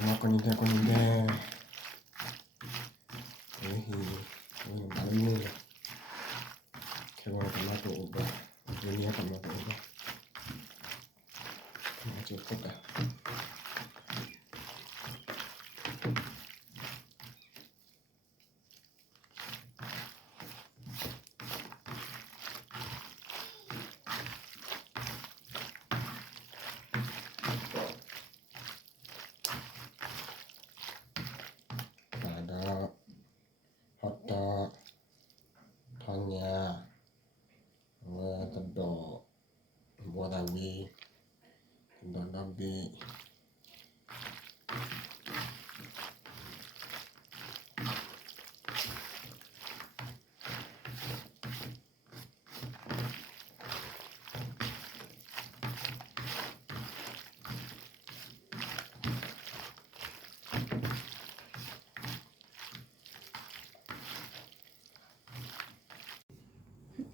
Konnichiwa. Malam ni kailangan ko uba. Dunia ko uba. Cukup dah. Ada hotdog, tanya, kedok, buah nabi, kedok nabi.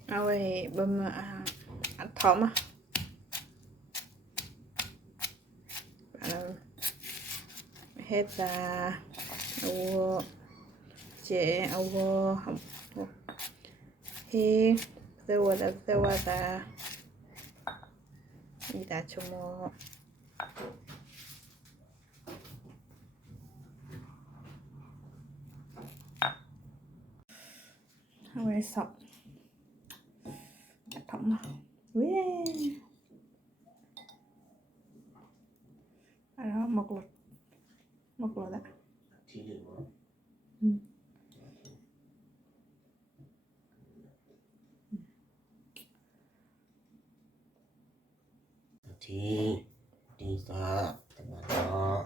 เอาไว้บะหมี่อัดท้อมอ่ะhết là au chế au hi sewa ta ita chomoเอาไว้สับทำมาเว้ยแล้วหมกหลดอะ Chili mo. Tisa, teman-teman.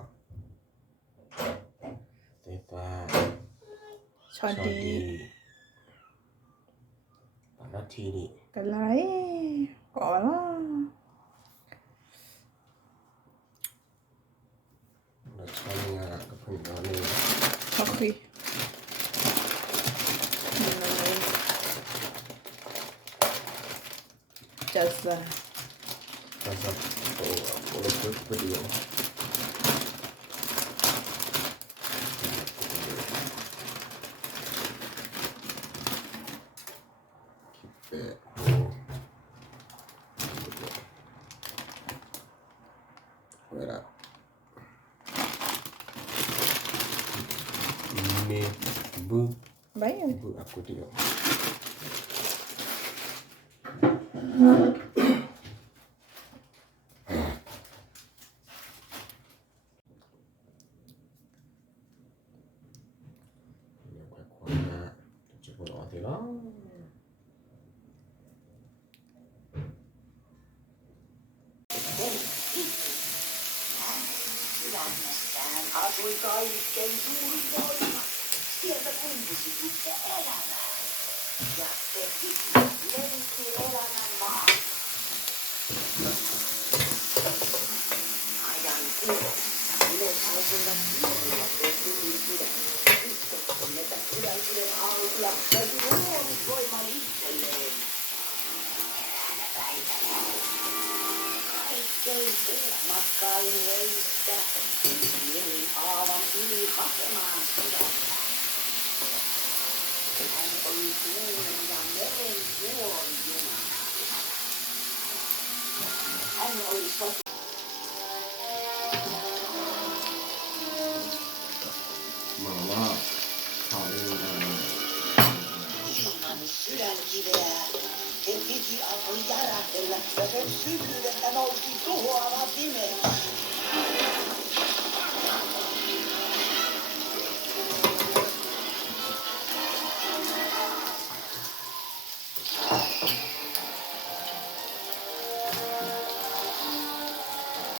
Tisa. ช้อนดี Panas chili. กันไรก่อนละ Rasanya kepentingan ini. โอเคจัดซะ Rasa boleh berdua. Ini baik bu aku dia. Sydämessään asui kaikkein suurin voima. Sieltä kumpusi sitten elämää. Ja se levitti elämän maan. Ajan kuluessa ylösautuivat pieniä tehtyviin sydämiä. Uskottonetä sydämien alulla löytyi luonut voiman itselleen. Eräänä päivänä kaikkein elämäkkain heistä mieli aavan yli hakemaan sydäntä. Hän oli tuulen ja meren vuorijunana. Hän oli Mama, ilman sydänkiveä. Sen piti alkoi järähdellä ja sen syvyydestä nousi tuhoava pime.